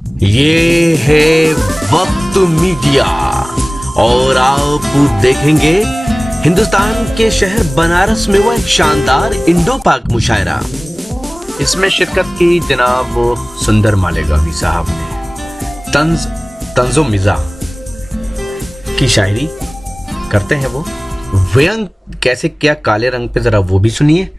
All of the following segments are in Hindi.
ये है वक्त मीडिया और आप देखेंगे हिंदुस्तान के शहर बनारस में हुआ एक शानदार इंडो पाक मुशायरा। इसमें शिरकत की जनाब सुंदर मालेगावी साहब ने तंजो मिजा की शायरी करते हैं। वो व्यंग कैसे क्या काले रंग पे, जरा वो भी सुनिए।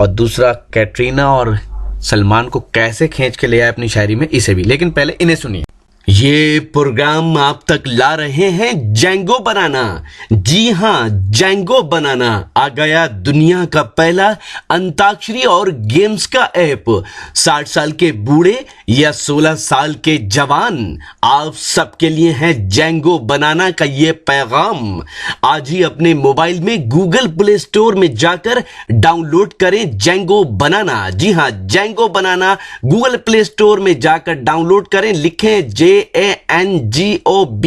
और दूसरा कैटरीना और सलमान को कैसे खींच के ले आए अपनी शायरी में, इसे भी। लेकिन पहले इन्हें सुनिए। ये प्रोग्राम आप तक ला रहे हैं जेंगो बनाना। जी हाँ, जेंगो बनाना आ गया दुनिया का पहला अंताक्षरी और गेम्स का ऐप। 60 साल के बूढ़े या 16 साल के जवान, आप सबके लिए है जेंगो बनाना का ये पैगाम। आज ही अपने मोबाइल में गूगल प्ले स्टोर में जाकर डाउनलोड करें जेंगो बनाना। जी हाँ, जेंगो बनाना गूगल प्ले स्टोर में जाकर डाउनलोड करें। लिखें JANGOBANANA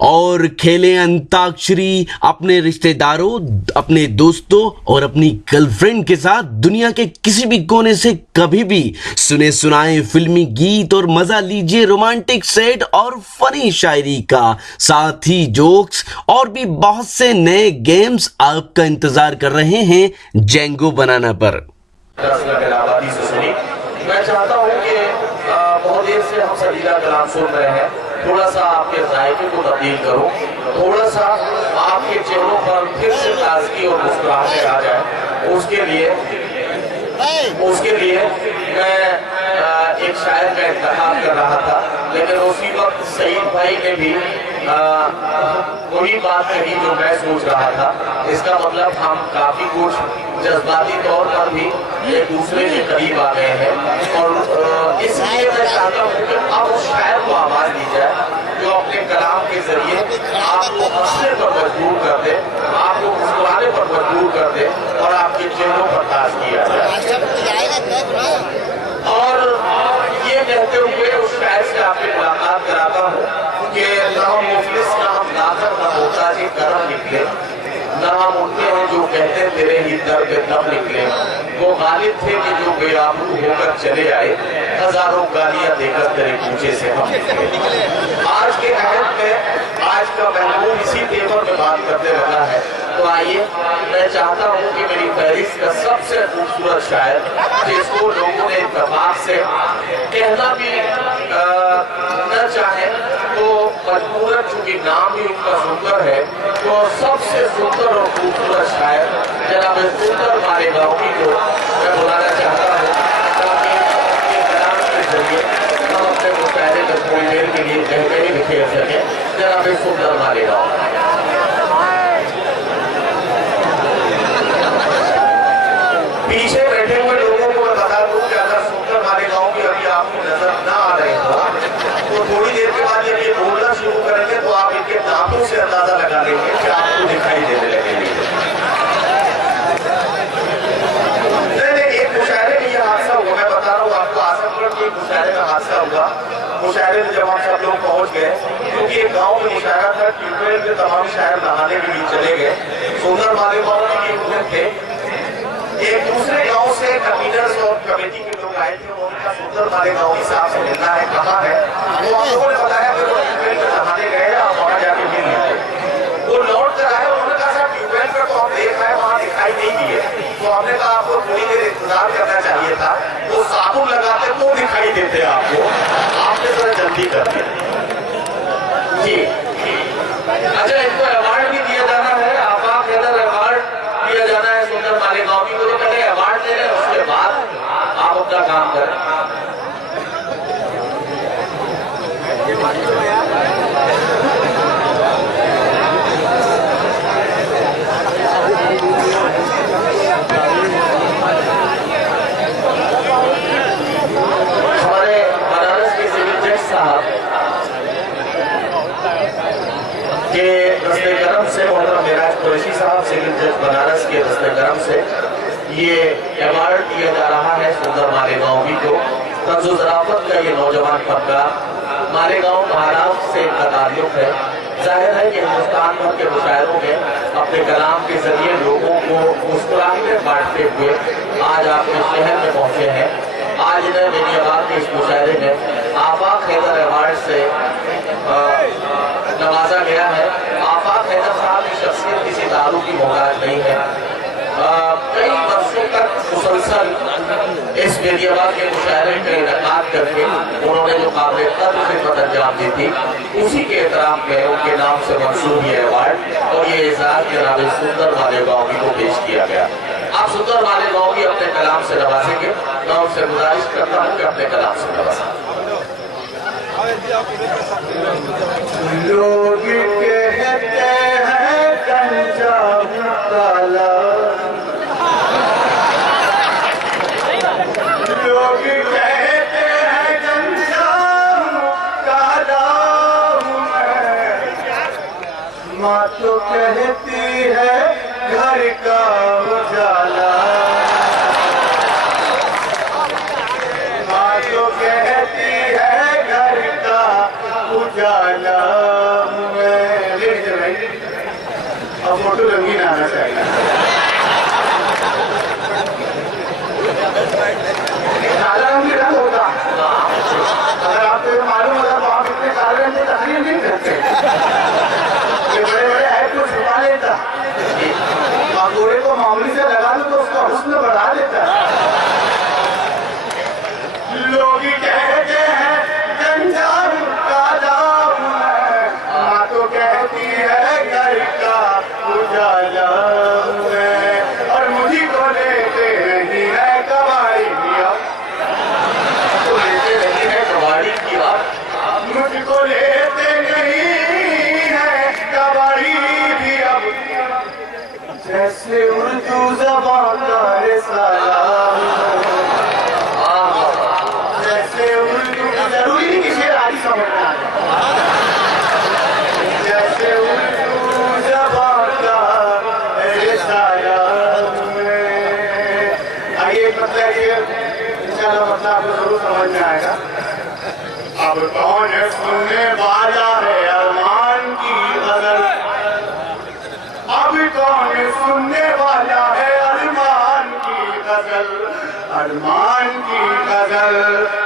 और खेलें अंताक्षरी अपने रिश्तेदारों, अपने दोस्तों और अपनी गर्लफ्रेंड के साथ। दुनिया के किसी भी कोने से कभी भी सुने सुनाए फिल्मी गीत और मजा लीजिए रोमांटिक सेट और फनी शायरी का। साथ ही जोक्स और भी बहुत से नए गेम्स आपका इंतजार कर रहे हैं जेंगो बनाना पर। मैं चाहता हूं कि बहुत देर से हम सजीला कलाम सुन रहे हैं, थोड़ा सा आपके जायके को तब्दील करो, थोड़ा सा आपके चेहरों पर फिर से ताजगी और मुस्कुराहटें आ जाए। उसके लिए मैं एक शायर का इंतखाब कर रहा था, लेकिन उसी वक्त सईद भाई ने भी वही बात कही जो मैं सोच रहा था। इसका मतलब हम काफी कुछ जज्बाती तौर पर भी एक दूसरे के करीब आ गए हैं। और इसलिए मैं चाहता हूँ कि अब उस शायर को आवाज दी जाए जो अपने कलाम के जरिए आपको हंसने पर मजबूर कर दे, आपको मुस्कुराने पर मजबूर कर दे और आपके चेहरों पर ताजगी आ जाए। और ये कहते हुए उस शायर से आपकी मुलाकात कराता हूँ कि न हम मुफलिस, न हम नाज़र, न मोहताज करम निकले, न हम उनके हैं जो कहते तेरे ही दर पे दम निकले। वो गालिब थे कि जो बेआबरू होकर चले आए, हजारों गालियां देकर तेरे पूछे से हम निकले। आज के अहद में आज का महबूब इसी तेवर में बात करने लगा है। तो आइए, मैं चाहता हूँ कि मेरी फहरिस्त का सबसे खूबसूरत शायर, जिसको लोगों ने इत्तेफाक से कहना भी न चाहे तो मजबूरन, चूंकि नाम ही उनका सुंदर है, तो सबसे सुंदर और खूबसूरत शायर जनाब सुंदर मालेगांवी को मैं बुलाना चाहता हूँ, ताकि ये कलाम के जरिए हम अपने मुशायरे में थोड़ी देर के लिए कहकही बिखेर सकें। जनाब सुंदर मालेगांवी। पीछे बैठे हुए लोगों को मैं बता दूं कि अगर सुंदर मालेगांवी अभी आपको नजर न आ रहे हो तो थोड़ी देर के बाद जब ये बोलना शुरू करेंगे तो आप इनके दांतों से अंदाजा लगा लेंगे कि आपको दिखाई देने लगेंगे। नहीं, एक मुशायरे में यह हादसा हुआ, मैं बता रहा हूँ आपको। आजमगढ़ के मुशायरे में हादसा हुआ। मुशायरे में जब हम सब लोग पहुंच गए, क्योंकि एक गाँव में मुशायरा था, ट्यूबवेल में तमाम शायर नहाने के लिए चले गए। सुंदर मालेगांवी के उधर थे, एक दूसरे गांव से कन्वीनर्स और कमेटी के लोग आए थे। उनका सुंदर मालेगांवी साहब से मिलना है, कहाँ है? वो हम लोगों ने बताया कि वो ट्यूबवेल में नहाने गए हैं, आप वहाँ जाके मिल लीजिए। वो लौट कर आए, उन्होंने कहा साहब ट्यूबवेल पर तो हम देख रहे हैं, वहाँ दिखाई नहीं दिए। तो हमने कहा आपको थोड़ी देर इंतजार करना चाहिए था, वो साबुन लगाते तो दिखाई देते आपको, आपने थोड़ा जल्दी कर दिया जी। अच्छा, इनको अवार्ड भी दिया जाना है, आफाक हैदर अवार्ड दिया जाना है सुंदर मालेगांवी को। तो पहले अवार्ड दे रहे, उसके बाद आप अपना काम करें। हमारे बनारस के सिविल जज साहब के दस्ते करम से, मोहतरम मेराज कुरैशी साहब सिविल जज बनारस के दस्ते करम से ये अवार्ड दिया जा रहा है सुंदर मालेगांवी को। तंज़ो ज़राफ़त का ये नौजवान तबका मालेगांव महाराष्ट्र से इनका ताल्लुक है। जाहिर है कि हिंदुस्तान भर के मुशायरों में अपने कलाम के जरिए लोगों को मुस्कुराहटें बांटते हुए आज आप इस शहर में पहुंचे हैं। आज साजिद बेनियाबाद के इस मुशायरे में आफाक हैदर अवार्ड से नवाजा गया है। आफाक हैदर साहब की शख्सियत किसी दारू की मोहताज नहीं है। कई वर्षों तक मुसलसल इस बेनियाबाद के मुशायरे का इनकाद करके उन्होंने जो काबिल कद्र खिदमत अंजाम दी थी, उसी के एहतराम में उनके नाम से मंसूब ये अवार्ड और ये एजाज जनाब सुंदर मालेगांवी को पेश किया गया। आप सुंदर मालेगांवी अपने कलाम से नवाजेंगे। मैं उनसे गुजारिश करता हूँ कि अपने कलाम से नवाजें। लोग कहते हैं कंचा काला, लोग कहते हैं कंचा काला हूँ मैं, माँ तो कहती है घर का उजाला, माँ तो कहती है घर का उजाला मैं। अब फोटो रंगीन आना चाहिए। काला रंग रंग होता, अगर आपको ये मालूम होता तो आप इतने काले रंग की तकलीफ नहीं करते। ये बड़े बड़े है तो छुपा लेता, गोरे को मामूली से लगा दो तो उसका हुस्न बढ़ा देता है। लोग कहते हैं गंजा काला हूँ मैं, माँ तो कहती है घर का उजाला हूँ मैं, और मुझी को लेते नहीं है कबाड़ी किया, तो लेते नहीं है कबाड़ी की बात, मुझको लेते नहीं है कबाड़ी भी अब, जैसे उर्दू ज़बान का रिसाला जैसे उर्दू, जरूरी नहीं कि शेर आदि समझ में आ जाए, जैसे उर्दू ज़बान का रिसाला आइए मतलब ये इंशाल्लाह मतलब आपको जरूर समझ में आएगा। अब कौन सुनने वाला है अरमान की गजल, अब कौन सुनने वाला है अरमान की गजल, अरमान की गजल,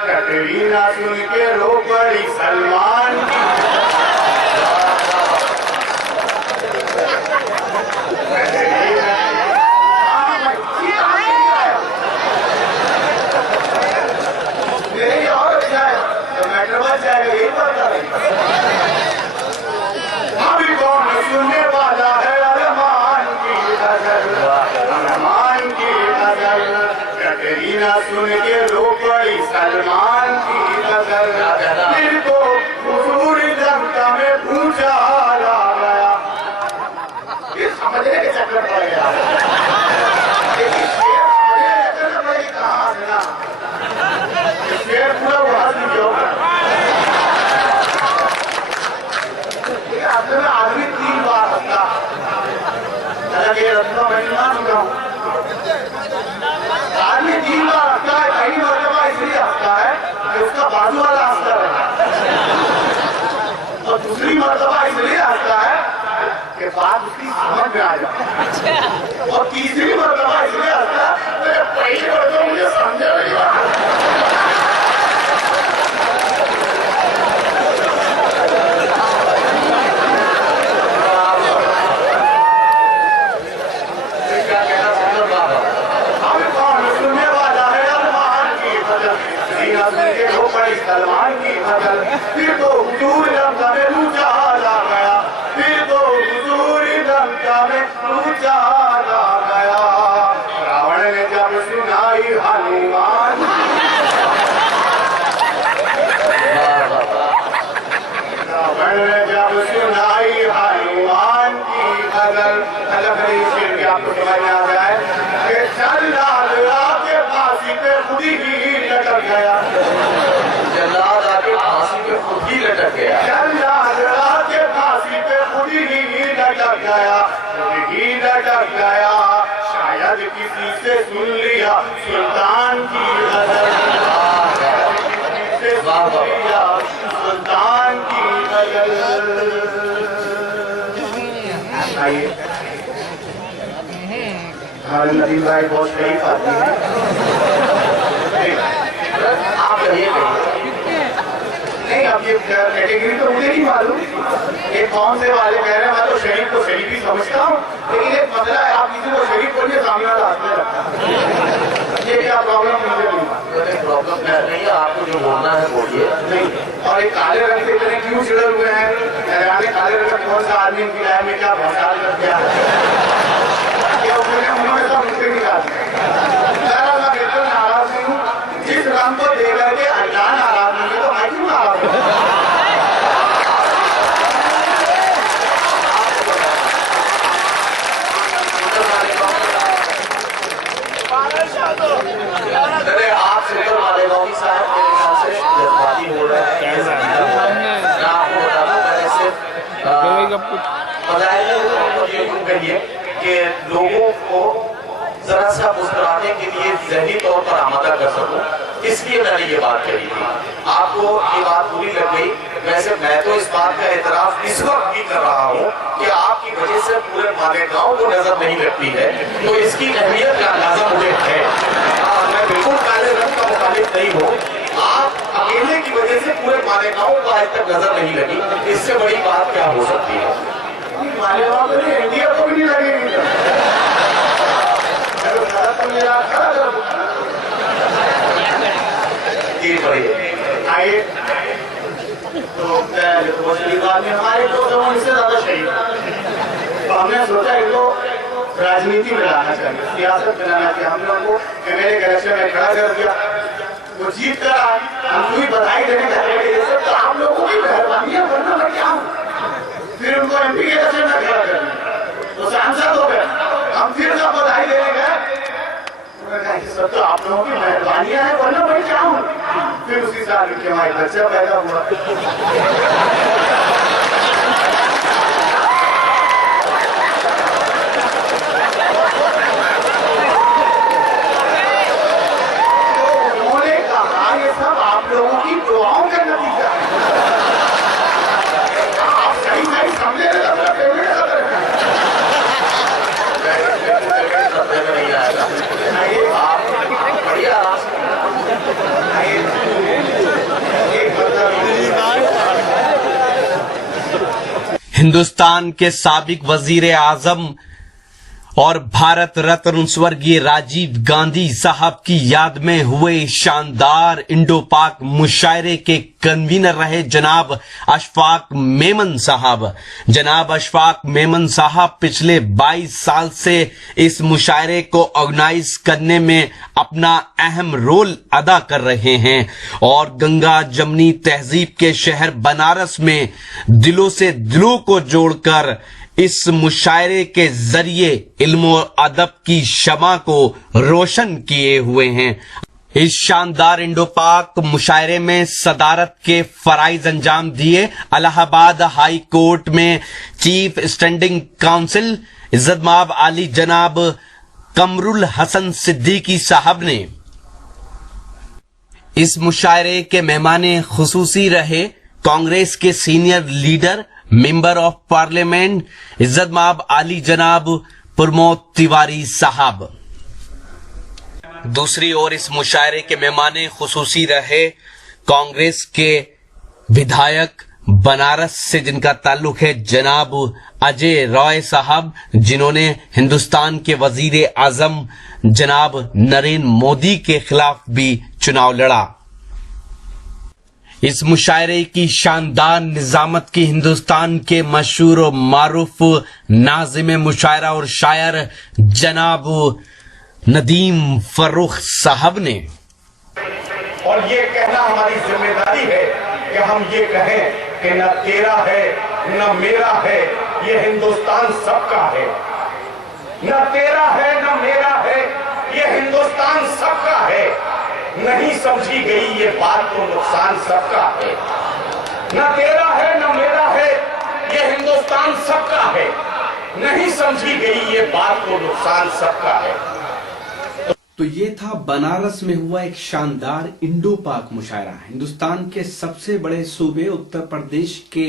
कटरीना सुन के रो पड़ी सलमान की, मेरी और जाए तो मैटर जाएगा यही पता नहीं। अभी कौन सुनने वाला है अरमान की गजल, अरमान की गजल, कटरीना सुन के रो पड़ी सलमान की गजल, दिल को हुजूर लंका में भूचाल आ गया, ये समझने के चक्कर पड़ गया, कहाँ से ना शेर पूरा उड़ा दीजिए। आपने में आदमी 3 बार हंसता, हालांकि ये रत्ना मैं ना सुन रहा हूँ, आदमी 3 बार हंसता है, पहली मरतबा इसलिए हंसता है कि उसका बाजू वाला हंसता है, और दूसरी मरतबा इसलिए हंसता है कि बात उसकी समझ में आ जाए, और तीसरी मरतबा इसलिए हंसता है पहली मरतबा मुझे समझ नहीं आया। सलमान की गजल, फिर तो हुजूर लंका में भूचाल आ गया, फिर तो हुजूर लंका में भूचाल आ गया, रावण ने जब सुनाई हनुमान, रावण ने जब सुनाई हनुमान की गजल, अलग नहीं शेर की आपको समझ में आ जाए कि चल लाल आके फांसी पे खुद ही लटक गया, जल्लाद आके फांसी पे खुद ही लटक गया, जल्लाद आके फांसी पे खुद ही लटक गया, खुद ही लटक गया, शायद किसी से सुन लिया सुल्तान की गजल, किसी से सुन लिया सुल्तान की गजल। आइए हमारे नदीम भाई बहुत शरीफ आदमी है, कहिए नहीं, अब ये कैटेगरी तो मुझे नहीं मालूम ये कौन से वाले कह रहे हैं। मैं तो शरीफ को शरीफ ही समझता हूँ, लेकिन एक मसला है, आप किसी को शरीफ बोलिए सामने वाला हाथ में रखता है। ये क्या प्रॉब्लम मुझे नहीं मालूम। प्रॉब्लम नहीं है, आपको जो बोलना है बोलिए। नहीं, और एक काले रंग से इतने क्यों चिड़े हुए हैं? हरियाणा काले रंग का कौन सा आदमी इनकी राय में क्या भ्रष्टाचार कर दिया है? उन्होंने सब मुझसे निकाल मैं बिल्कुल नाराज नहीं हूँ। जिस रंग को दे करके अल्लाह नाराज नहीं है तो मैं क्यों नाराज हूँ? अरे आप सुंदर मालेगांव साहब मेरे ख्याल से जज्बाती हो रहे हैं। मैं आपको बता दूं, मैंने सिर्फ ये यूं कहिए कि लोगों को जरा सा मुस्कुराने के लिए जहनी तौर पर आमादा कर सकूं, इसलिए मैंने ये बात कही थी। आपको ये बात बुरी लग गई। वैसे मैं तो इस बात का एतराफ इस वक्त भी कर रहा हूँ कि आपकी वजह से पूरे मालेगांव को नजर नहीं लगती है, तो इसकी अहमियत का अंदाजा मुझे है। मैं बिल्कुल काले रंग का मुखालिफ नहीं हूँ। आप अकेले की वजह से पूरे मालेगांव को आज तक नजर नहीं लगी, इससे बड़ी बात क्या हो सकती है? मालेगांव को नहीं, इंडिया को भी नहीं लगेगी। आइए तो हमारे तो इससे ज्यादा शहीद, तो हमने सोचा इनको राजनीति में लाना चाहिए, सियासत में लाना चाहिए। हम लोगों को एमएलए इलेक्शन में खड़ा कर दिया, वो जीत कर आए, हमको भी बधाई देने का तो आप लोगों की मेहरबानियां करना मैं क्या हूँ। फिर उनको एमपी के इलेक्शन में खड़ा कर दिया, वो सांसद हो गए, हम फिर सब बधाई देने गए। सब तो आप लोगों की मेहरबानियां हैं, वरना मैं क्या हूँ। फिर उसी साल के हमारे बच्चा पैदा हुआ। तो उन्होंने कहा ये सब आप लोगों की दुआओं का नतीजा है। आप सही सही समझे हिंदुस्तान के साबिक वजीर आजम और भारत रत्न स्वर्गीय राजीव गांधी साहब की याद में हुए शानदार इंडो पाक मुशायरे के कन्वीनर रहे जनाब अशफाक मेमन साहब। जनाब अशफाक मेमन साहब पिछले 22 साल से इस मुशायरे को ऑर्गेनाइज करने में अपना अहम रोल अदा कर रहे हैं और गंगा जमनी तहजीब के शहर बनारस में दिलों से दिलों को जोड़कर इस मुशायरे के जरिए इल्म और अदब की शमा को रोशन किए हुए हैं। इस शानदार इंडो पाक मुशायरे में सदारत के फराइज अंजाम दिए इलाहाबाद हाई कोर्ट में चीफ स्टैंडिंग काउंसिल इज्जतमाब आली जनाब कमरुल हसन सिद्दीकी साहब ने। इस मुशायरे के मेहमान खुसूसी रहे कांग्रेस के senior leader member of parliament इज्जतमाब आली जनाब प्रमोद तिवारी साहब। दूसरी ओर इस मुशायरे के मेहमान खुसूसी रहे कांग्रेस के विधायक बनारस से जिनका ताल्लुक है जनाब अजय रॉय साहब, जिन्होंने हिंदुस्तान के वजीर आजम जनाब नरेंद्र मोदी के खिलाफ भी चुनाव लड़ा। इस मुशायरे की शानदार निजामत की हिंदुस्तान के मशहूर और मारूफ नाज़िम मुशायरा और शायर जनाब नदीम फर्रुख साहब ने। और ये कहना हमारी जिम्मेदारी है कि हम ये कहें कि न तेरा है न मेरा है, ये हिंदुस्तान सबका है। न तेरा है न मेरा है, ये हिंदुस्तान सबका है। नहीं समझी गई ये बात तो नुकसान सबका है। न तेरा है न मेरा है, ये हिंदुस्तान सबका है। नहीं समझी गई ये बात तो नुकसान सबका है। तो ये था बनारस में हुआ एक शानदार इंडो पाक मुशायरा। हिंदुस्तान के सबसे बड़े सूबे उत्तर प्रदेश के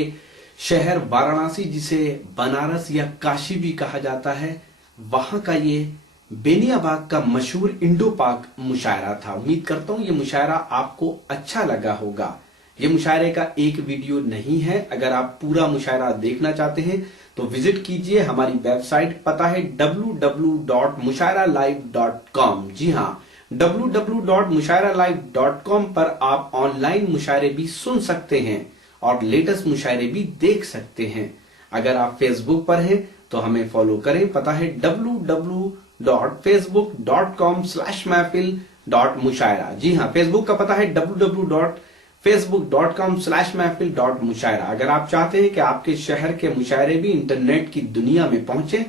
शहर वाराणसी, जिसे बनारस या काशी भी कहा जाता है, वहां का ये बेनियाबाग का मशहूर इंडो पाक मुशायरा था। उम्मीद करता हूं ये मुशायरा आपको अच्छा लगा होगा। ये मुशायरे का एक वीडियो नहीं है। अगर आप पूरा मुशायरा देखना चाहते हैं तो विजिट कीजिए हमारी वेबसाइट, पता है www.mushairalive.com। जी हाँ, www.mushairalive.com पर आप ऑनलाइन मुशायरे भी सुन सकते हैं और लेटेस्ट मुशायरे भी देख सकते हैं। अगर आप फेसबुक पर हैं तो हमें फॉलो करें, पता है www.facebook.com/महफिल.मुशायरा। जी हाँ, फेसबुक का पता है www.facebook.com/महफिल.मुशायरा। अगर आप चाहते हैं कि आपके शहर के मुशायरे भी इंटरनेट की दुनिया में पहुंचे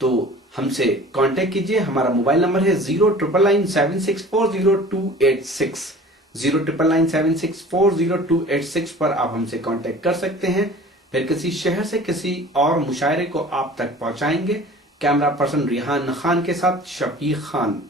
तो हमसे कांटेक्ट कीजिए। हमारा मोबाइल नंबर है 09997640286। 09997640286 पर आप हमसे कांटेक्ट कर सकते हैं। फिर किसी शहर से किसी और मुशायरे को आप तक पहुंचाएंगे। कैमरा पर्सन रिहान खान के साथ शफीक खान।